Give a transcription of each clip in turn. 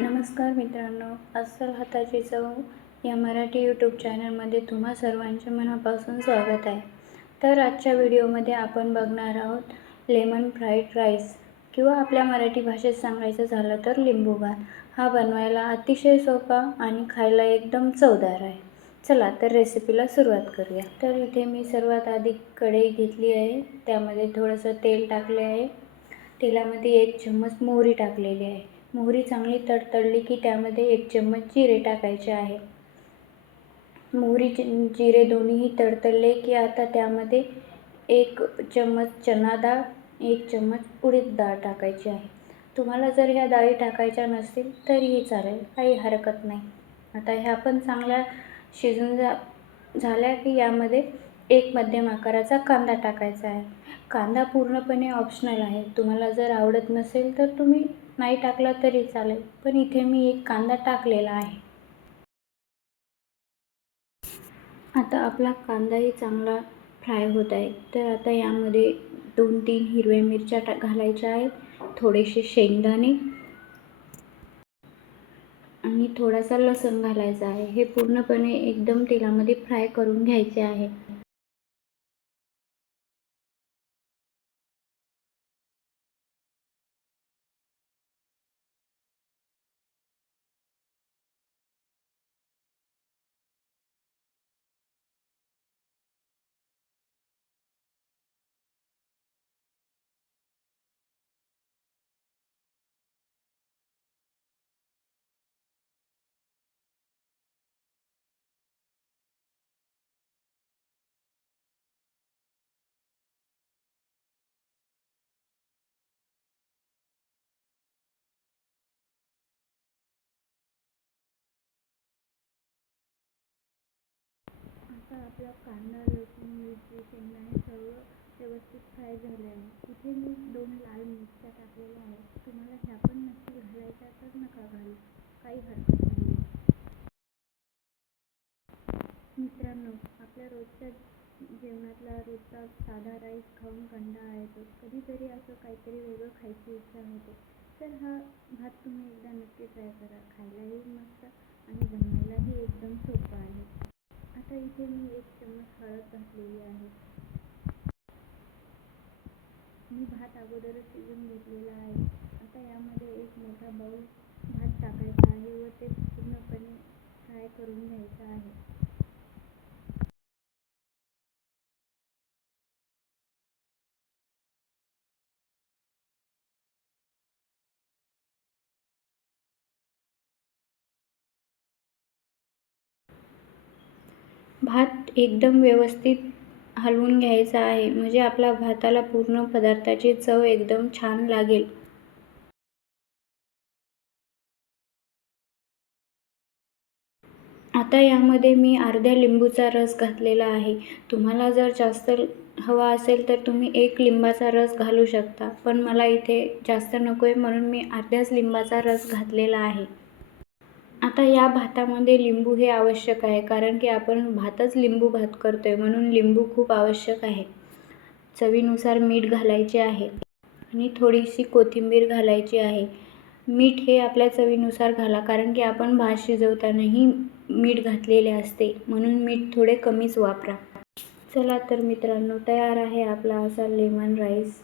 नमस्कार मित्रांनो, अस्सल हाताची चव या मराठी यूट्यूब चॅनलमध्ये तुम्हा सर्वांचे मनापासून स्वागत आहे. तर आजच्या व्हिडिओमध्ये आपण बघणार आहोत लेमन फ्राईड राईस किंवा आपल्या मराठी भाषेत सांगायचं झालं तर लिंबू भात. हा बनवायला अतिशय सोपा आणि खायला एकदम चवदार आहे. चला तर रेसिपीला सुरुवात करूया. तर इथे मी सर्वात आधी कढई घेतली आहे, त्यामध्ये थोडंसं तेल टाकले आहे. तेलामध्ये 1 चम्मच मोहरी टाकलेली आहे. मोहरी चांगली तडतडली की त्यामध्ये 1 चम्मच जिरे टाकायचे आहे. मोहरी जिरे दोन्हीही तडतडले की आता त्यामध्ये 1 चम्मच चना डाळ, 1 चम्मच उडीद डाळ टाकायची आहे. तुम्हाला जर ह्या डाळी टाकायच्या नसतील तरीही चालेल, काही हरकत नाही. आता ह्या पण चांगल्या शिजून झाल्या की यामध्ये 1 मध्यम आकाराचा कांदा टाकायचा आहे. कांदा पूर्णपणे ऑप्शनल आहे. तुम्हाला जर आवडत नसेल तर तुम्ही नाही टाकला तरी चालेल, पण इथे मी 1 कांदा टाकलेला आहे. आता आपला कांदाही चांगला फ्राय होत आहे. तर आता यामध्ये 2-3 हिरव्या मिरच्या घालायच्या आहेत, थोडेसे शेंगदाणे आणि थोडासा लसूण घालायचा आहे. हे पूर्णपणे एकदम तेलामध्ये फ्राय करून घ्यायचे आहे. आता आपला कांदा, लसूण, मिरची, शेंगदाणे सर्व व्यवस्थित फ्राय झाले आहे. इथे मी 2 लाल मिरच्या टाकलेल्या आहेत. तुम्हाला ह्या पण नसतील घालायच्या तर नका घालू, काही हरकत नाही. मित्रांनो, आपल्या रोजच्या जेवणातला रोजचा साधा राईस खाऊन कंटाळा येतो. कधीतरी असं काहीतरी वेगळं खायची इच्छा होते. तर हा भात तुम्ही एकदा नक्की ट्राय करा. खायलाही मस्त आणि बनवायलाही एकदम सोपं आहे. आता इथे मी 1 चम्मच हळद घातलेली आहे. मी भात अगोदरच शिजवून घेतलेला आहे. आता यामध्ये 1 मोठा बाउल भात टाकायचा आहे व ते पूर्णपणे फ्राय करून घ्यायचं आहे. भात एकदम व्यवस्थित हलवून घ्यायचा आहे, म्हणजे आपल्या भाताला पूर्ण पदार्थाची चव एकदम छान लागेल. आता यामध्ये मी अर्ध्या लिंबूचा रस घातलेला आहे. तुम्हाला जर जास्त हवा असेल तर तुम्ही 1 लिंबाचा रस घालू शकता, पण मला इथे जास्त नको आहे म्हणून मी अर्ध्याच लिंबाचा रस घातलेला आहे. आता या भातामध्ये लिंबू हे आवश्यक आहे, कारण की आपण भातच लिंबू भात करतोय म्हणून लिंबू खूप आवश्यक आहे. चवीनुसार मीठ घालायचे आहे आणि थोडीशी कोथिंबीर घालायची आहे. मीठ हे आपल्या चवीनुसार घाला, कारण की आपण भात शिजवतानाही मीठ घातलेले असते, म्हणून मीठ थोडे कमीच वापरा. चला तर मित्रांनो, तयार आहे आपला असा लेमन राईस.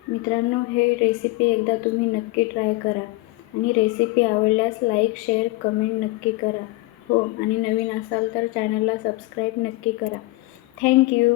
मित्रांनो, हे रेसिपी एकदा तुम्ही नक्की ट्राय करा आणि रेसिपी आवडल्यास लाईक, शेअर, कमेंट नक्की करा. हो, आणि नवीन असाल तर चॅनलला सबस्क्राईब नक्की करा. Thank you.